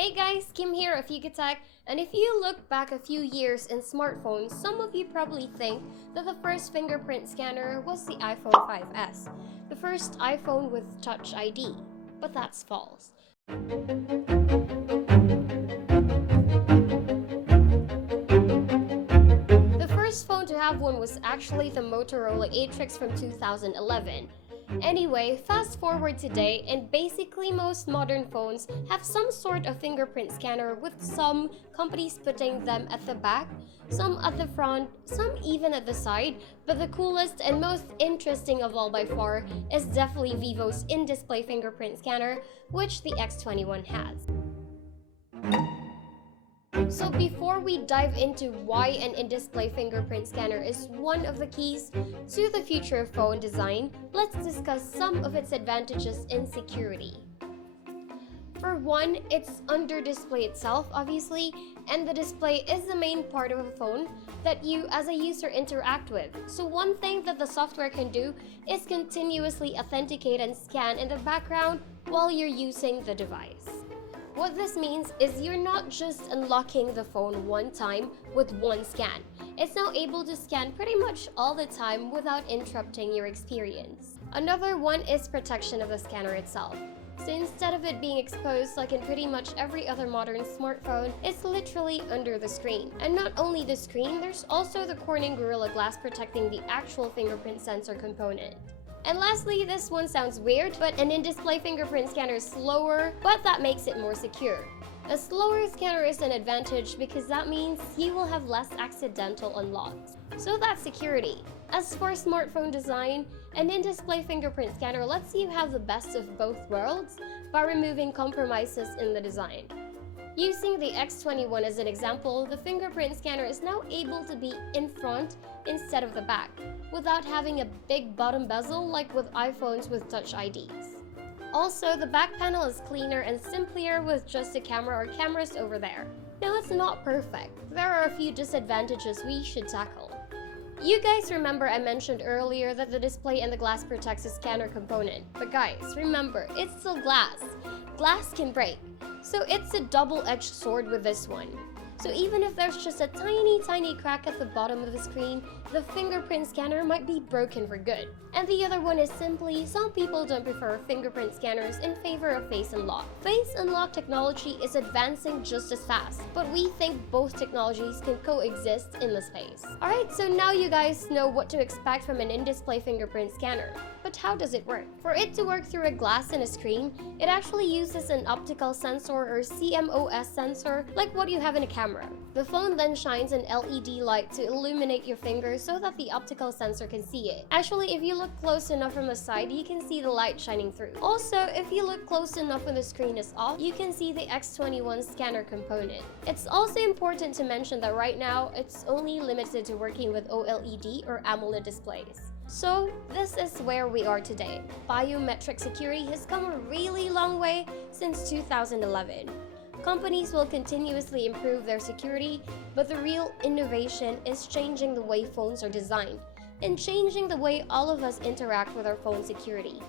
Hey guys, Kim here of YugaTech, and if you look back a few years in smartphones, some of you probably think that the first fingerprint scanner was the iPhone 5S, the first iPhone with Touch ID, but that's false. The first phone to have one was actually the Motorola Atrix from 2011. Anyway, fast forward today, and basically most modern phones have some sort of fingerprint scanner, with some companies putting them at the back, some at the front, some even at the side, but the coolest and most interesting of all by far is definitely Vivo's in-display fingerprint scanner, which the X21 has. So before we dive into why an in-display fingerprint scanner is one of the keys to the future of phone design, let's discuss some of its advantages in security. For one, it's under display itself, obviously, and the display is the main part of a phone that you as a user interact with. So one thing that the software can do is continuously authenticate and scan in the background while you're using the device. What this means is you're not just unlocking the phone one time with one scan. It's now able to scan pretty much all the time without interrupting your experience. Another one is protection of the scanner itself. So instead of it being exposed like in pretty much every other modern smartphone, it's literally under the screen. And not only the screen, there's also the Corning Gorilla Glass protecting the actual fingerprint sensor component. And lastly, this one sounds weird, but an in-display fingerprint scanner is slower, but that makes it more secure. A slower scanner is an advantage because that means you will have less accidental unlocks. So that's security. As for smartphone design, an in-display fingerprint scanner lets you have the best of both worlds by removing compromises in the design. Using the X21 as an example, the fingerprint scanner is now able to be in front instead of the back, without having a big bottom bezel like with iPhones with Touch IDs. Also, the back panel is cleaner and simpler with just a camera or cameras over there. Now, it's not perfect. There are a few disadvantages we should tackle. You guys remember I mentioned earlier that the display and the glass protects the scanner component. But guys, remember, it's still glass. Glass can break. So it's a double-edged sword with this one. So even if there's just a tiny crack at the bottom of the screen, the fingerprint scanner might be broken for good. And the other one is simply, some people don't prefer fingerprint scanners in favor of face unlock. Face unlock technology is advancing just as fast, but we think both technologies can coexist in the space. Alright, so now you guys know what to expect from an in-display fingerprint scanner. But how does it work? For it to work through a glass and a screen, it actually uses an optical sensor or CMOS sensor like what you have in a camera. The phone then shines an LED light to illuminate your finger so that the optical sensor can see it. Actually, if you look close enough from the side, you can see the light shining through. Also, if you look close enough when the screen is off, you can see the X21 scanner component. It's also important to mention that right now, it's only limited to working with OLED or AMOLED displays. So, this is where we are today. Biometric security has come a really long way since 2011. Companies will continuously improve their security, but the real innovation is changing the way phones are designed and changing the way all of us interact with our phone security.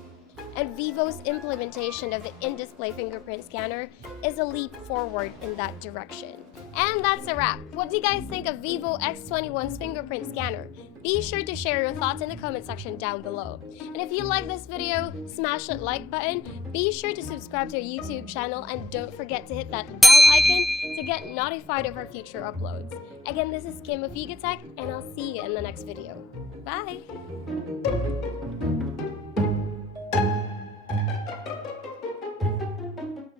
And Vivo's implementation of the in-display fingerprint scanner is a leap forward in that direction. And that's a wrap. What do you guys think of Vivo X21's fingerprint scanner? Be sure to share your thoughts in the comment section down below. And if you like this video, smash that like button, be sure to subscribe to our YouTube channel, and don't forget to hit that bell icon to get notified of our future uploads. Again, this is Kim of YugaTech, and I'll see you in the next video. Bye!